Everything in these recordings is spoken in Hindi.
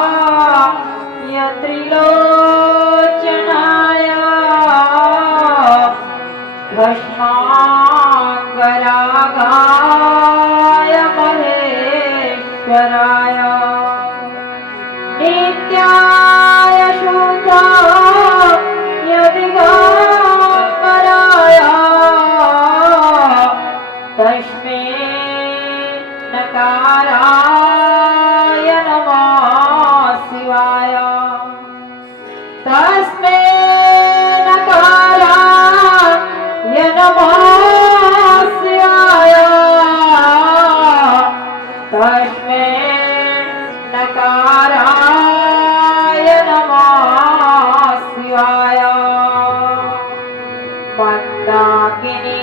खगेन्द्रहाराय त्रिलोचनाय भस्माङ्गरागाय महेश्वराय नित्याय शुद्धाय दिगम्बराय तस्मै नकाराय नमः शिवाय तस्मै नकाराय नमः शिवाय तस्मै नकाराय नमः शिवाय मंदाकिनी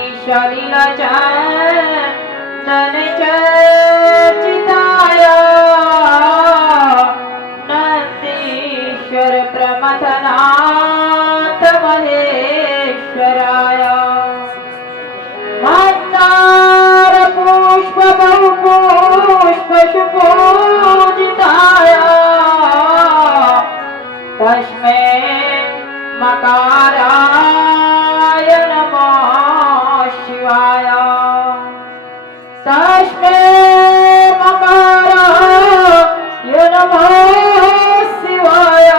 सलिलचन्दनचर्चिताय नन्दीश्वर प्रमथनाथ महेश्वराय मंदार पुष्प बहुपुष्प सुपूजिताय तस्मै मकाराय नमः शिवाय तस्मै मकाराय नमः शिवाय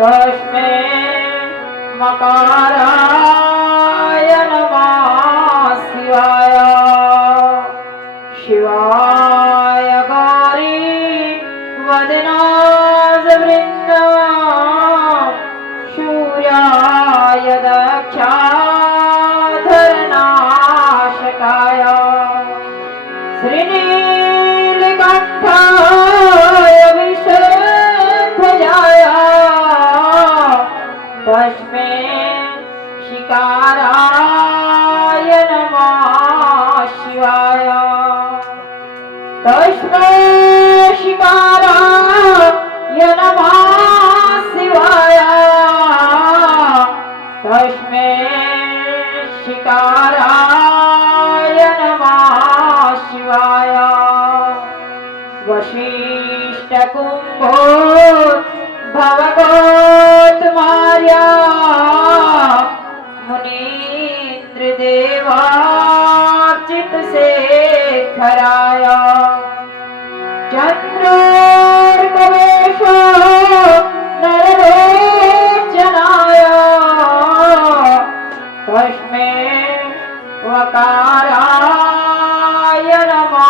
तस्मै मकाराय नमः शिवाय शिवाय गौरी वदनाजवृन्द सूर्याय दक्षाधरनाशकाय श्रीनीलकण्ठाय विशुद्धजाय तस्मै शिकाराय नमः शिवाय तस्मै शिकाराय नमः शिवाय तस्मै शिकाराय नमः शिवाय वसिष्ठकुम्भोद्भवगोतमार्य मुनीन्द्रदेवार्चितशेखराय चन्द्रोर्गवेश नरलोचनाय तस्मै वकाराय नमः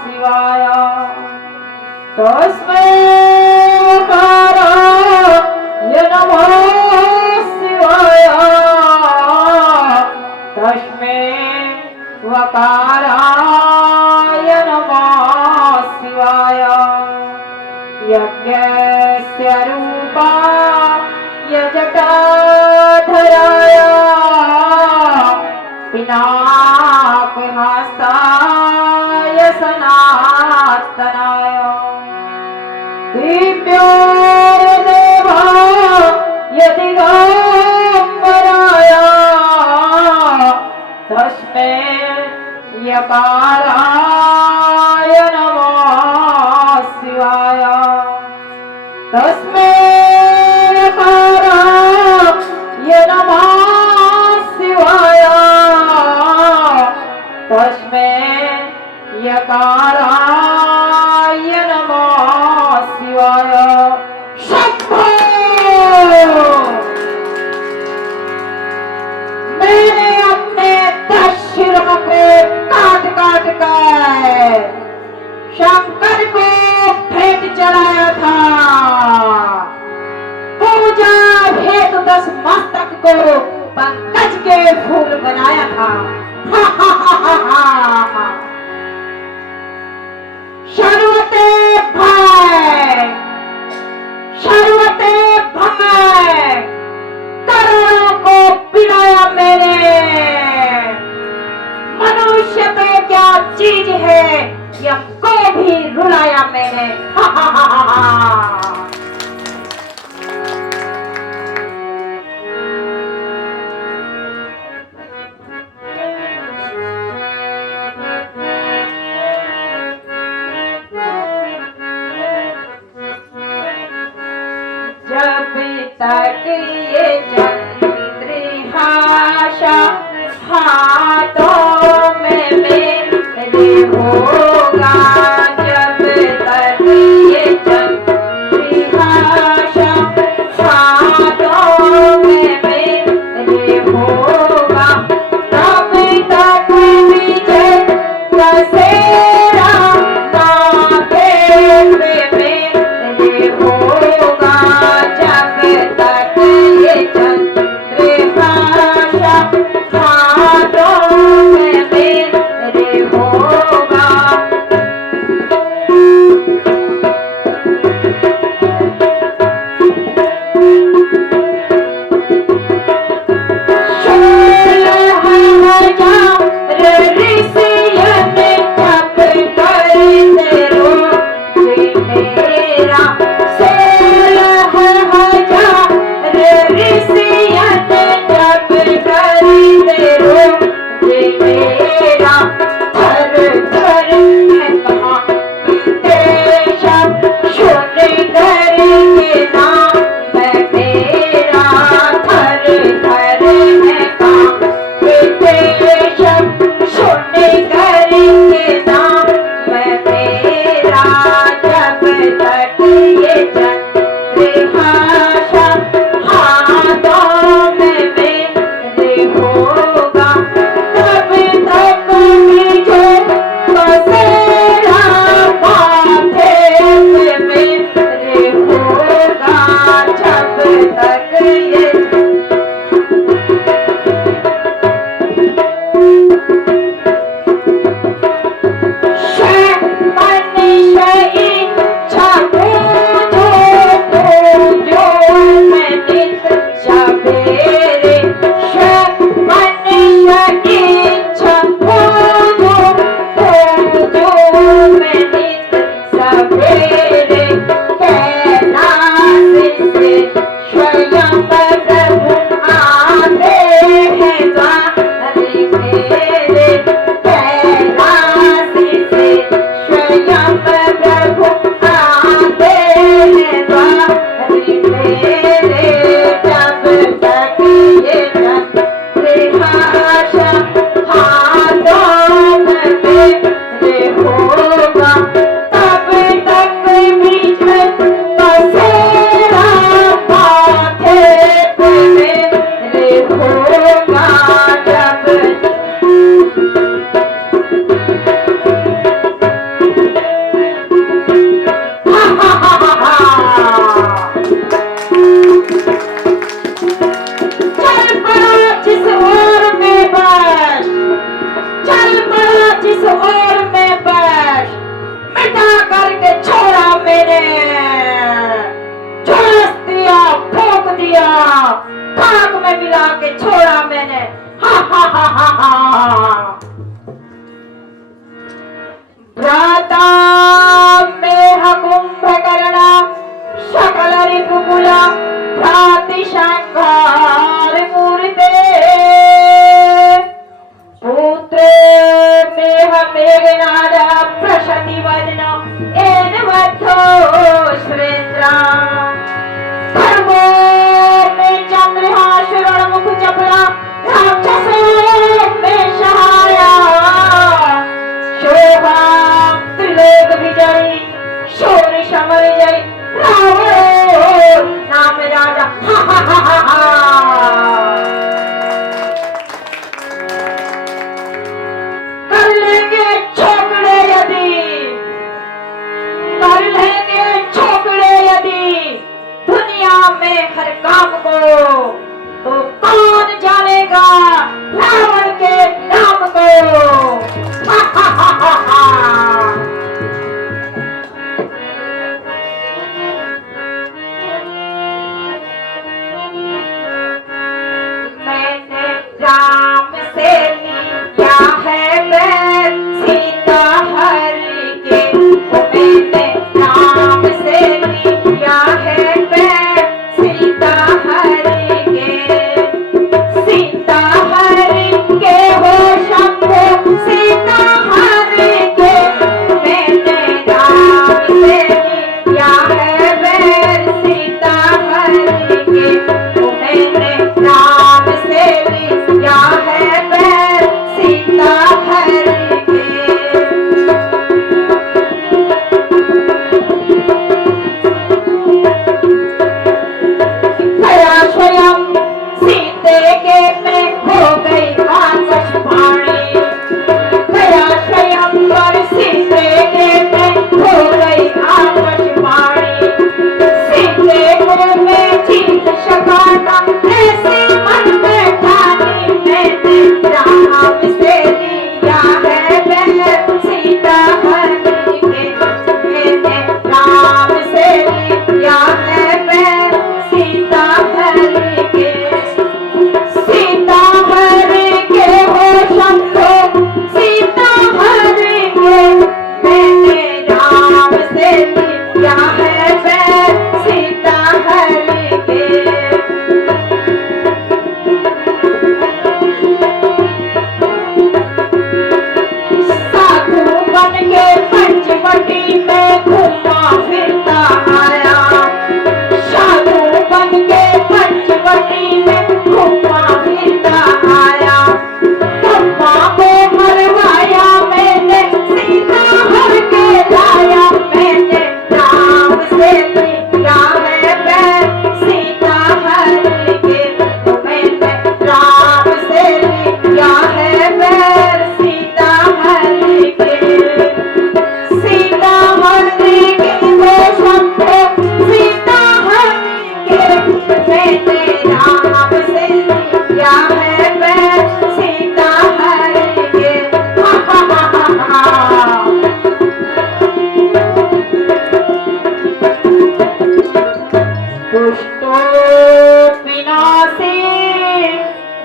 शिवाय तस्मै वकाराय नमः शिवाय तस्मै वकाराय नमः शिवाय यज्ञस्य रूपाय जटाधराय पिनाकहस्ताय सनातनाय दिव्याय देवाय दिगम्बराय तस्मै यकाराय नमः शिवाय तस्मै यकाराय नमः शिवाय तस्मै यकाराय नमः शिवाय शंभो मैंने अपने 10 शिरों को काट काट कर शंकर को भेंट चढ़ाया था पूजा हेतु 10 मस्तक को पंकज के फूल बनाया था शर्वते भय करोड़ों को पिलाया मैंने मनुष्य तो क्या चीज है यह को भी रुलाया मैंने भाषा हाथों में मेरे होगा जब तक ये चंद्रिहाशा हाथों में मेरे होगा तब तक विजय बसेरा माथे पे मेरे होगा जब तक ये चंद्रिहाशा हाथों में मेरे होगा। खाक में मिला के छोड़ा मैंने। हा हा हा हा हा। भ्राता मेह कुंभकर्ण सकल रिपुकुल भ्राति संहार मूर्ते पुत्र मेह मेघनाद प्रशति वदन एन वद्धो सुरेंद्र चंद्रहासुरण मुख चपला राक्षस में सहाया शोभा त्रिलोक विजयी शौर्य समर जय रावण नाम राजा। हा हा हा हा।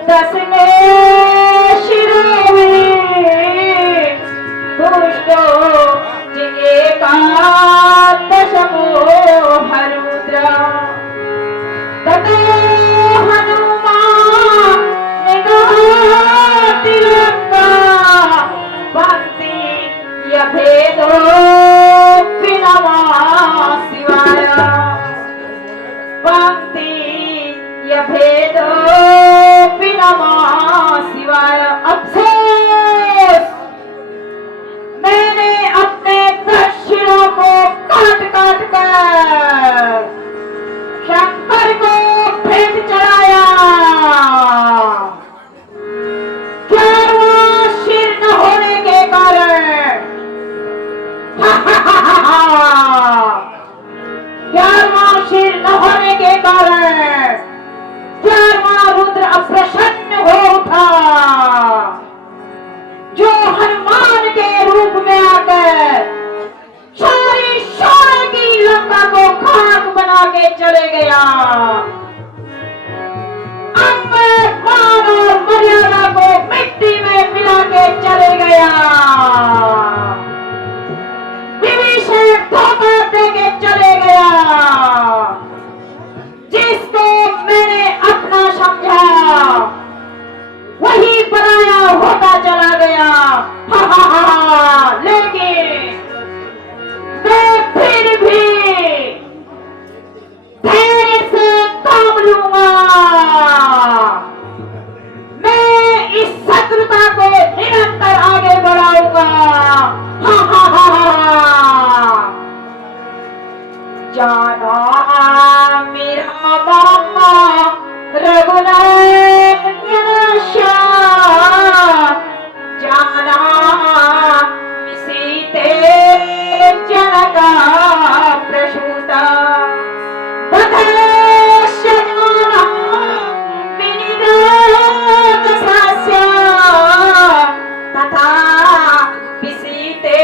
दसने शिरों में दुष्टो जिगे का दशमो हरुद्रा ततो हनुमान निगाह तिलका भक्ति यभेदो पिनवा शिवाय भक्ति यभेदो पिनवा शिवाय। अफसोस मैंने अपने 10 शिरों को काट काट कर शंकर को भेंट चढ़ाया। 11वां शिर न होने के कारण 11वां शिर न होने के कारण 11वां रुद्र अप्रसन्न हो उठा, जो हनुमान के रूप में आकर सारी सोने की लंका को खाक बना के चले गया। मान और मर्यादा को मिट्टी में मिला के चले गया। विभीषण धोखा दे के चले गया। जिसको मैंने अपना समझा वही पराया होता चला गया। हा हा हा। लेकिन मैं फिर भी धैर्य से काम लूंगा। मैं इस शत्रुता को निरंतर आगे बढ़ाऊंगा। हा हा हा। जाना मेरा बाबा रघुनंदन श्याम, जाना सीते जनका प्रसूता, बधेश जाना विनिदात सास्या, तथा विसीते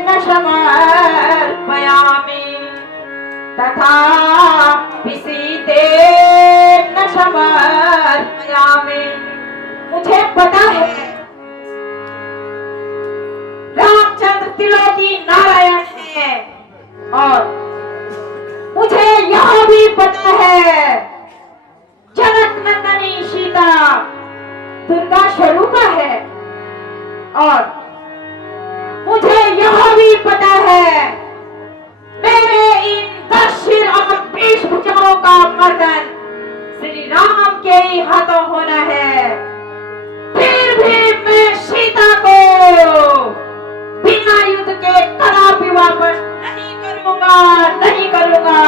न समर्पयामि, तथा विसीते न समर्पयामि। मुझे पता है रामचंद्र त्रिलोकी नारायण है, और मुझे यह भी पता है जनक नंदनी सीता दुर्गा स्वरूपा है, और मुझे यह भी पता है मेरे इन 10 सिर और 20 भुजाओं का मर्दन श्री राम के ही हाथों होना है। फिर भी मैं सीता को बिना युद्ध के कदापि वापस नहीं करूंगा, नहीं करूंगा।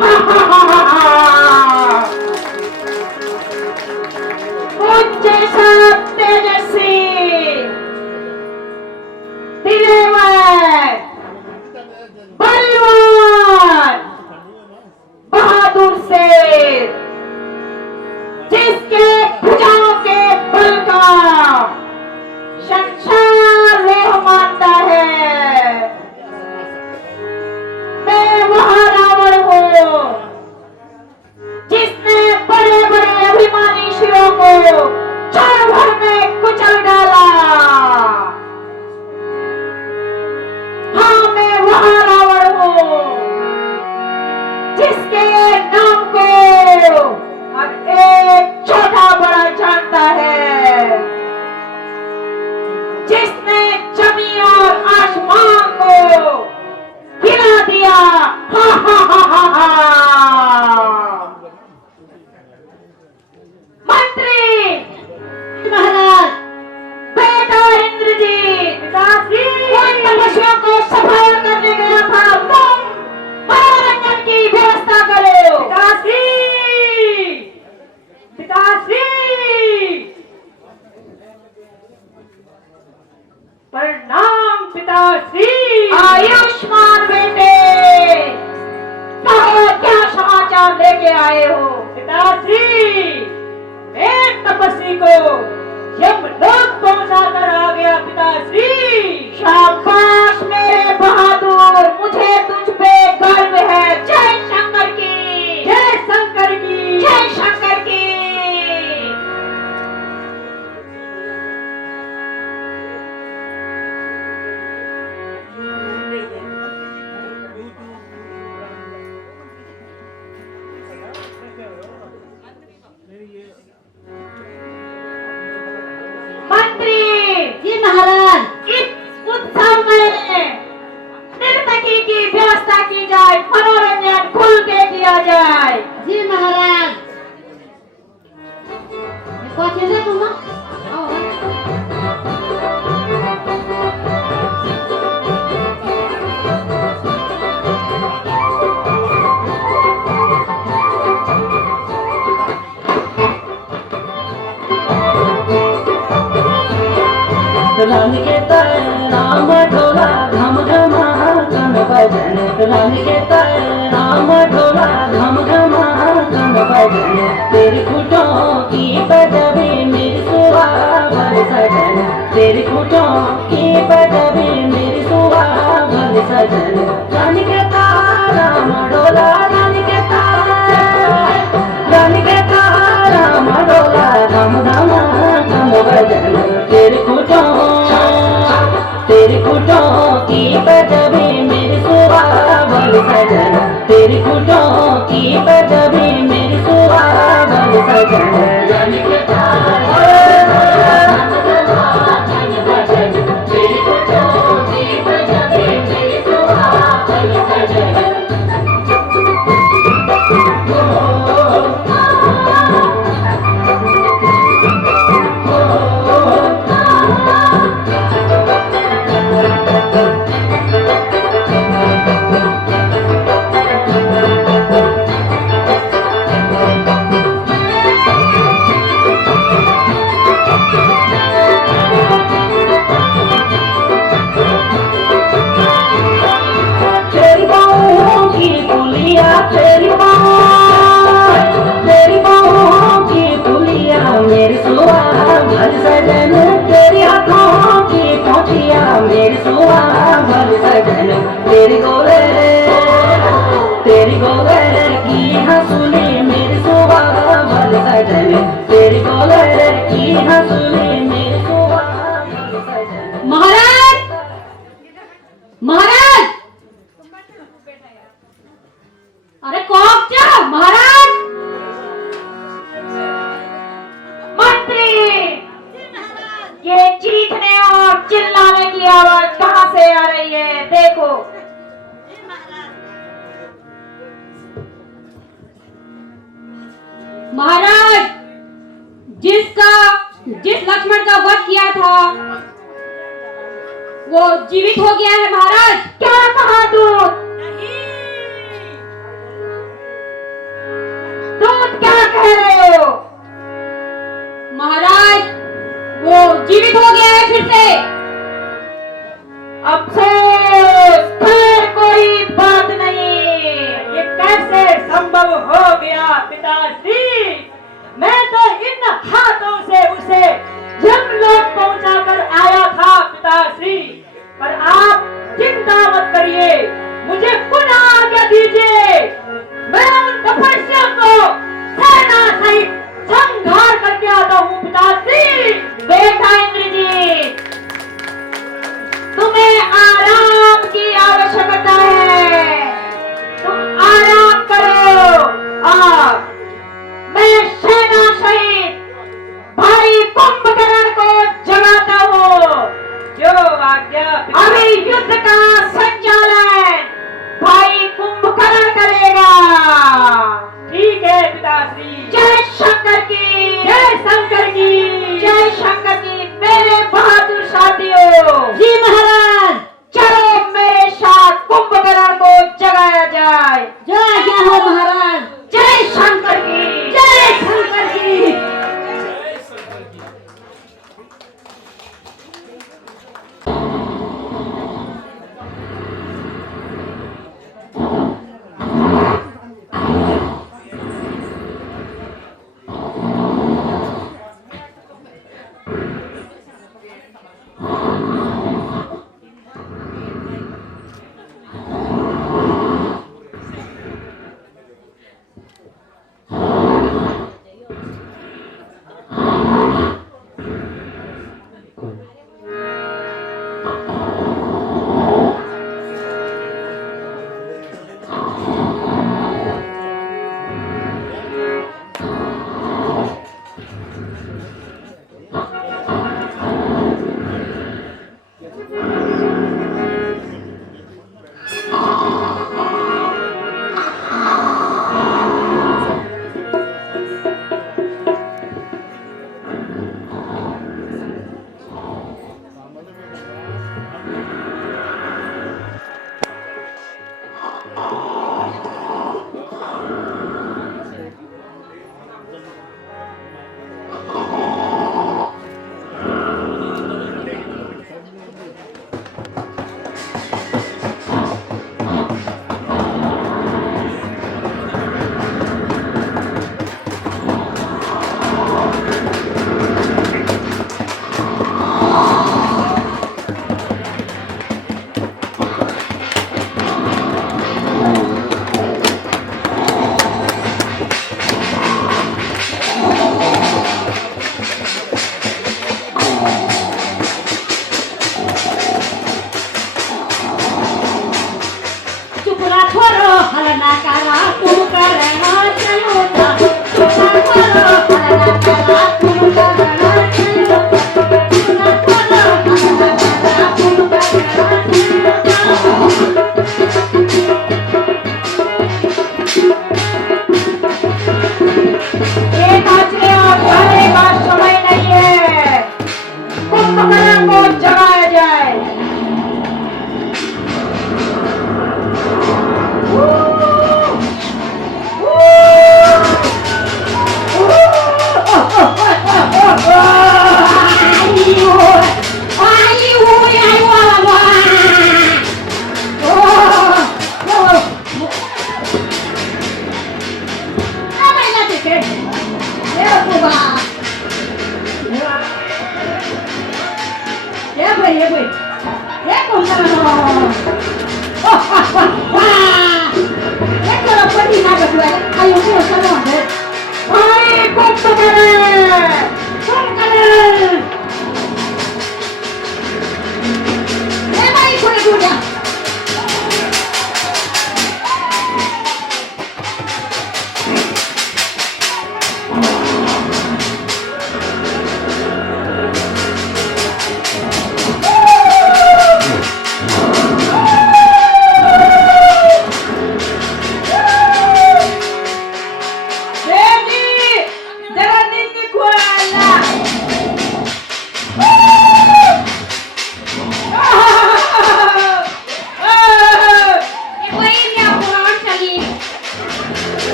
हा हा हा हा। मुझ जैसा तेजस्वी दिलेवर बलवान बहादुर शेर, जिसके भुजाओं के बल का संसार रेह मानता है, मैं वह रावण हूँ जिसने बड़े बड़े अभिमानी शिरों को क्षण भर में कुचल डाला। हाँ, मैं वह रावण हूँ जिसके नाम को हर एक छोटा बड़ा जानता है, जिसने जमीन और आसमान को हिला दिया। हा हा हा हा हा। मंत्री महाराज, बेटा इंद्रजीत उन तपस्वियों को सफल करने गया था, तुम मनोरंजन की व्यवस्था करो। पिताश्री प्रणाम पिताश्री। आयुष्मान बेटे, कहो क्या समाचार लेके आए हो? पिताश्री, एक तपस्वी को यमलोक पहुंचा कर आ गया पिताश्री। शाबाश मेरे बहादुर, मुझे तुझ पे गर्व है। जय शंकर की, जय शंकर की, जय शंकर की। Kuatnya saya tuh mah. Oh. रानी के राम ढोला घम घमा कन बजन रानी के राम ढोला घम घमा कन बजन तेरी खुटों की बजबी मेरी सुहावन सजन तेरी खुटों की बजबी मेरी सुहावन सजन रानी के राम ढोला रानी के राम ढोला घम घमा कन बजन तेरी खुटों की बजबी मेरी सुहावन सजन तेरी खुटों की बजबी मेरी सुहावन सजन रानी के तेरी खुटों की बजबी मेरी सुहावन सजन तेरी बाहों की पुलिया मेरी सुहावन सजन तेरी आँखों की पोथिया मेरी सुहावन सजन तेरी गोले की हंसुली मेरी सुहावन सजन तेरी गोले की हंसुली मेरी सुहावन सजन महाराज महाराज अरे कोकचा महाराज मंत्री, ये चीखने और चिल्लाने की आवाज कहां से आ रही है? देखो। महाराज जिस लक्ष्मण का वध किया था वो जीवित हो गया है महाराज। क्या कहा तू? तुम क्या कह रहे हो? महाराज वो जीवित हो गया है फिर से। अफसोस, खैर कोई बात नहीं। ये कैसे संभव हो गया पिताश्री? मैं तो इन हाथों से उसे यमलोक पहुंचाकर आया था पिताश्री, पर आप चिंता मत करिए, मुझे पुनः आज्ञा दीजिए, मैं उन तपस्या को सेना सहित संहार करके आता हूँ पिताश्री। बेटा इंद्रजीत, तुम्हें आराम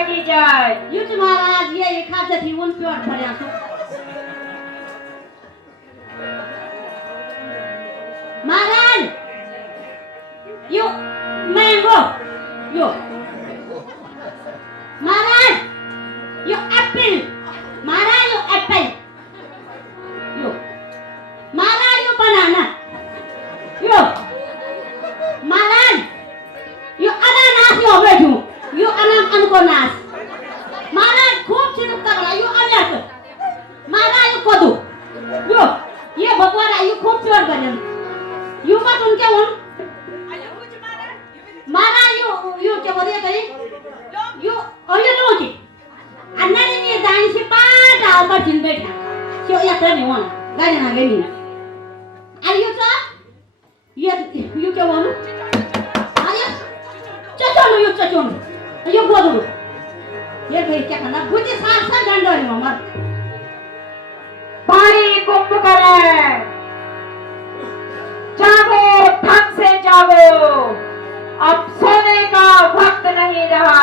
जय की जय। युद्ध महाराज ये लिखा थी उन पे और भरिया तो महाराज यो मैंगो यो महाराज यो एप्पल महाराज यो एप्पल यो महाराज यो बनाना यो महाराज यो अनानास यो बैठू यो अनानास महाराज खूब चिनुक तगला यो अनानास महाराज यो कोदू यो ये भगवान यो खूब प्योर बनन यो मत उनके उन महाराज यो क्या बोलिए कहीं यो और ये लोग अन्ना ने ये दानी से पाट आओ पर जिन बैठा क्यों या करने वाला गाने ना गई आयो तो ये क्या बोलूं आयो चचोन यो बोलूं ये भाई क्या करना बुझे साथ साथ डंडो है मामा भारी कुंभकर्ण जागो ढंग से जागो अब सोने का वक्त नहीं रहा।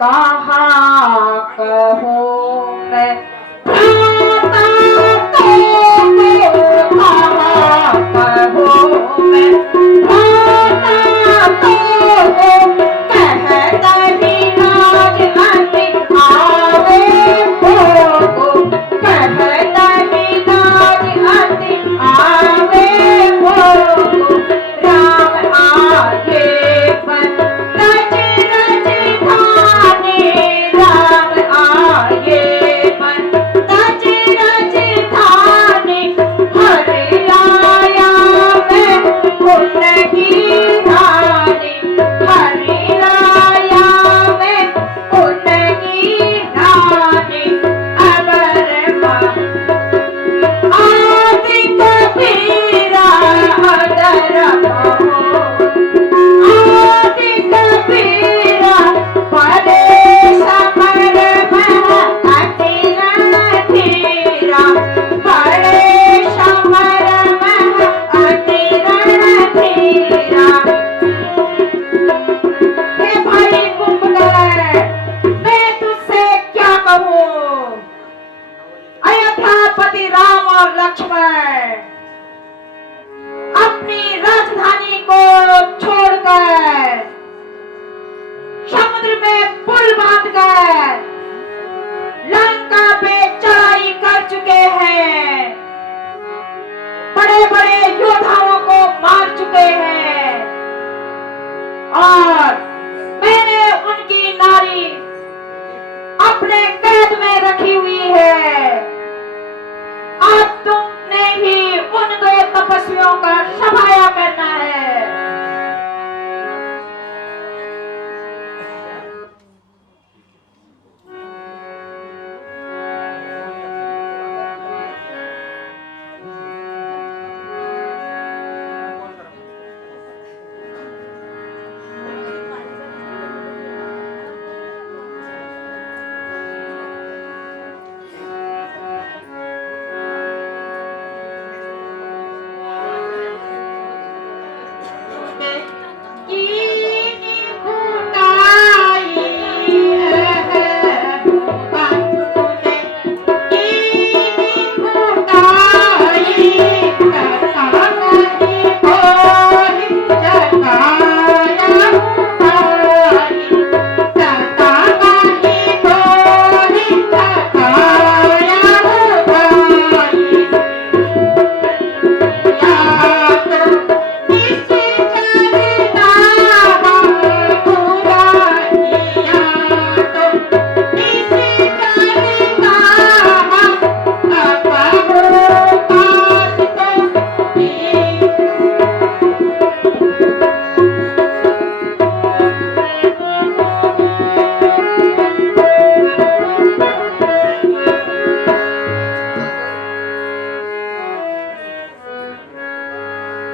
कहाँ कहूँ मैं बड़े बड़े योद्धाओं को मार चुके चुके हैं और मैंने उनकी नारी अपने कैद में रखी हुई है। अब तुमने ही उन दो तपस्वियों का सफाया करना है।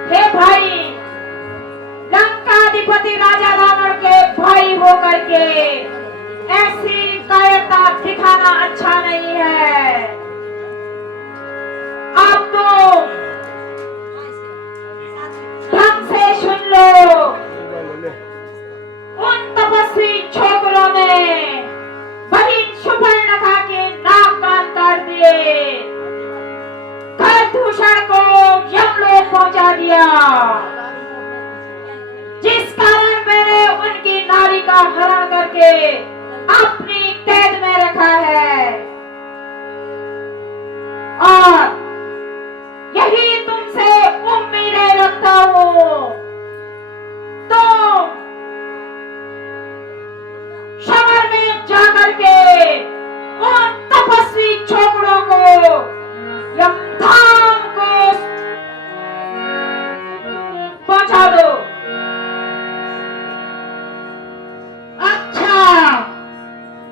हे भाई, लंकाधिपति राजा रावण के भाई होकर के ऐसी कायरता दिखाना अच्छा नहीं है। अब तो ढंग से सुन लो। उन तपस्वी छोकरों ने बहिन सुपर्णखा के नाक कान काट दिए, खरदूषण को यमलोक पहुंचा दिया, जिस कारण मैंने उनकी नारी का हरण करके अपनी कैद में रखा है और यही तुमसे उम्मीदें रखता हूं। तो शहर में जाकर के उन तपस्वी छोकरों को यमधाम को पहुंचा दो। अच्छा,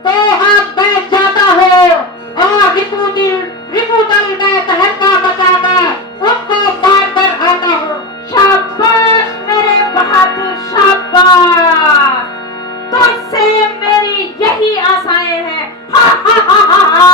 तो आप बैठ जाता हो और रिपुदल में तहलका मचाकर उनको मार कर आता हो। शाबाश मेरे बहादुर, शाबाश। तुझसे मेरी यही आशाएं हैं। हा हा हा हा हा।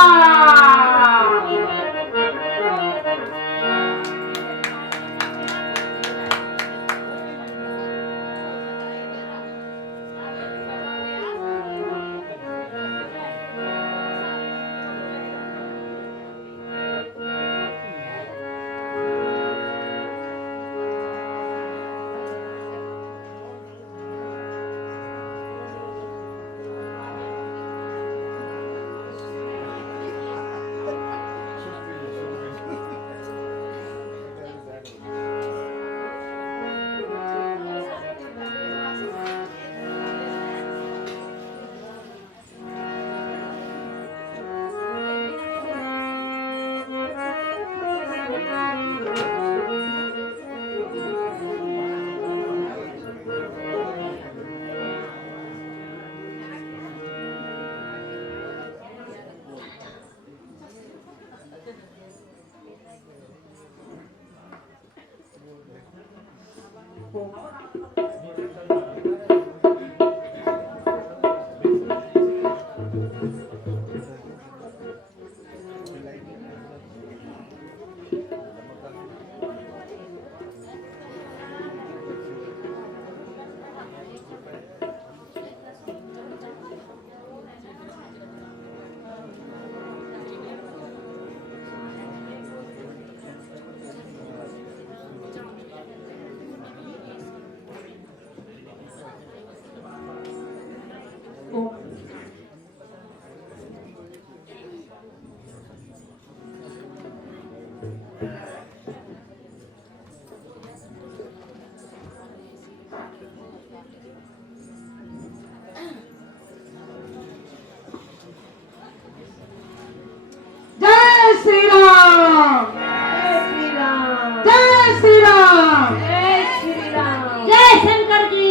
श्री राम। जय श्री राम। जय शंकर जी।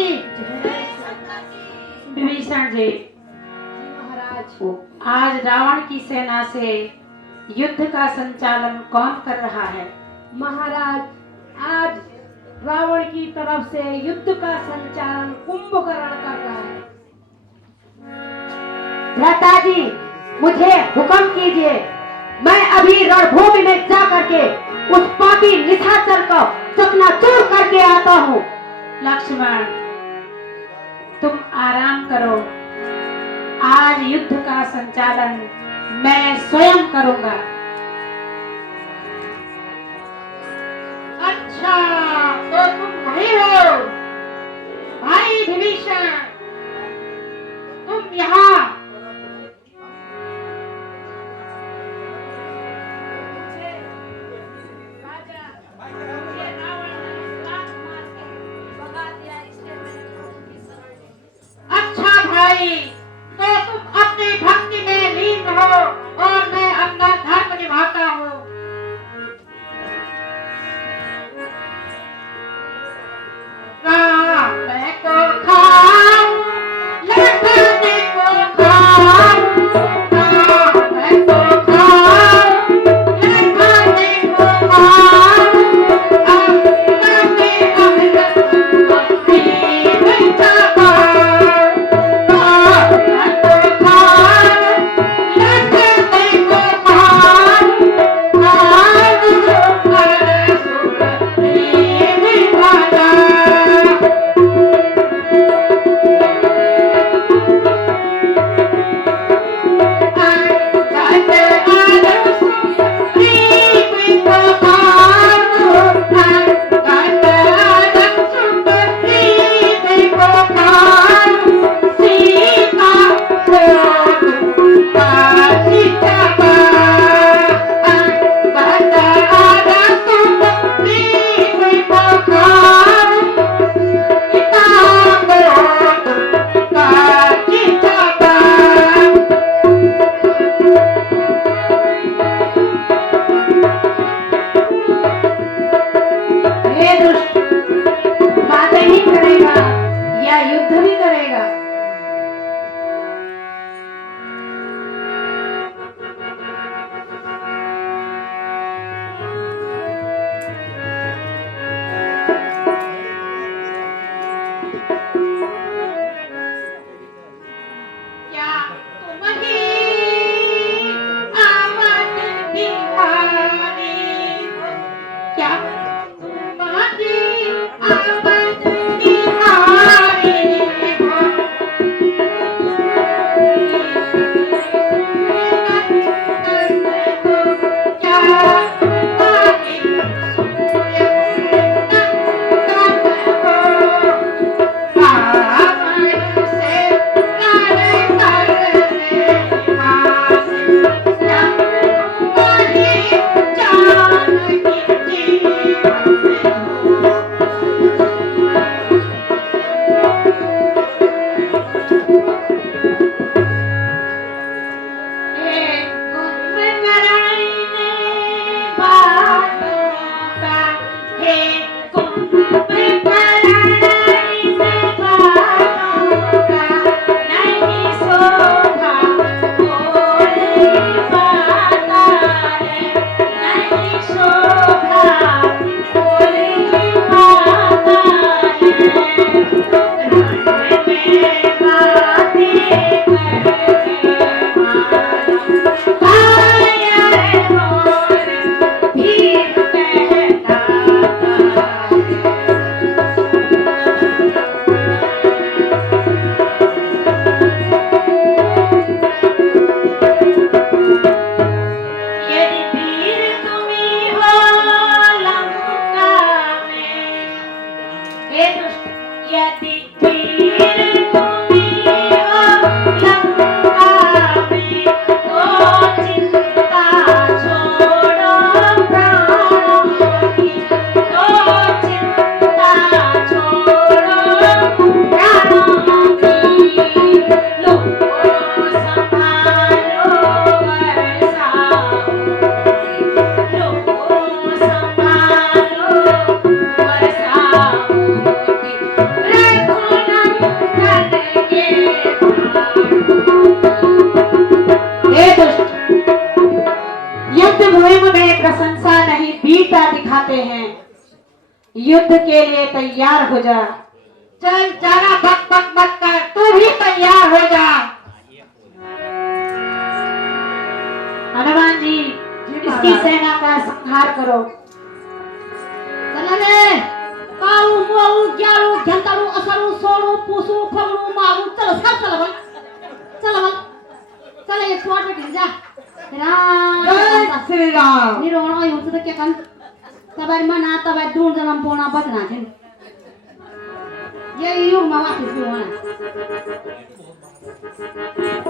विभीषण जी, महाराज, आज रावण की सेना से युद्ध का संचालन कौन कर रहा है? महाराज, आज रावण की तरफ से युद्ध का संचालन कुंभकर्ण कर रहा है। भ्राता जी, मुझे हुक्म कीजिए, मैं अभी रणभूमि में जा करके उस पापी निशाचर को चकनाचूर करके आता हूँ। लक्ष्मण, तुम आराम करो, आज युद्ध का संचालन मैं स्वयं करूंगा। अच्छा, तो तुम वही हो भाई विभीषण, तुम यहाँ अच्छा भाई, तो तुम अपनी भक्ति में लीन हो और मैं अपना धर्म निभाता हूँ। राम को खाऊं, लखन को खाऊं, राम को खाऊं, लखन को खाऊं, अपने अमृत अपनी बिचा पाऊं। राम को खाऊं, लखन को खाऊं, अरे सुन प्रेम भला। हे दुष्ट, बातें ही करेगा या युद्ध भी करेगा? क्या तुम ही आमद दीवानी हो? क्या तुम ही आमद दीवानी हो? क्या तुम्हारी सूर्य युद्ध के लिए तैयार हो जा। चल ज्यादा बक बक मत कर, तू भी तैयार हो जा। हनुमान जी इसकी सेना का संहार करो। चला काऊ मोऊ ग्यारू घंटारू असरू सोरू पूसू खगरू मारू चलो सब चलो बल चलो ये स्वाद में ढिल जा जय श्री राम। नि रोणो यूं से क्या कन तबार मना तबार दूर जलम पोना बजना छे ये युग में वापस भी होना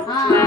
हाँ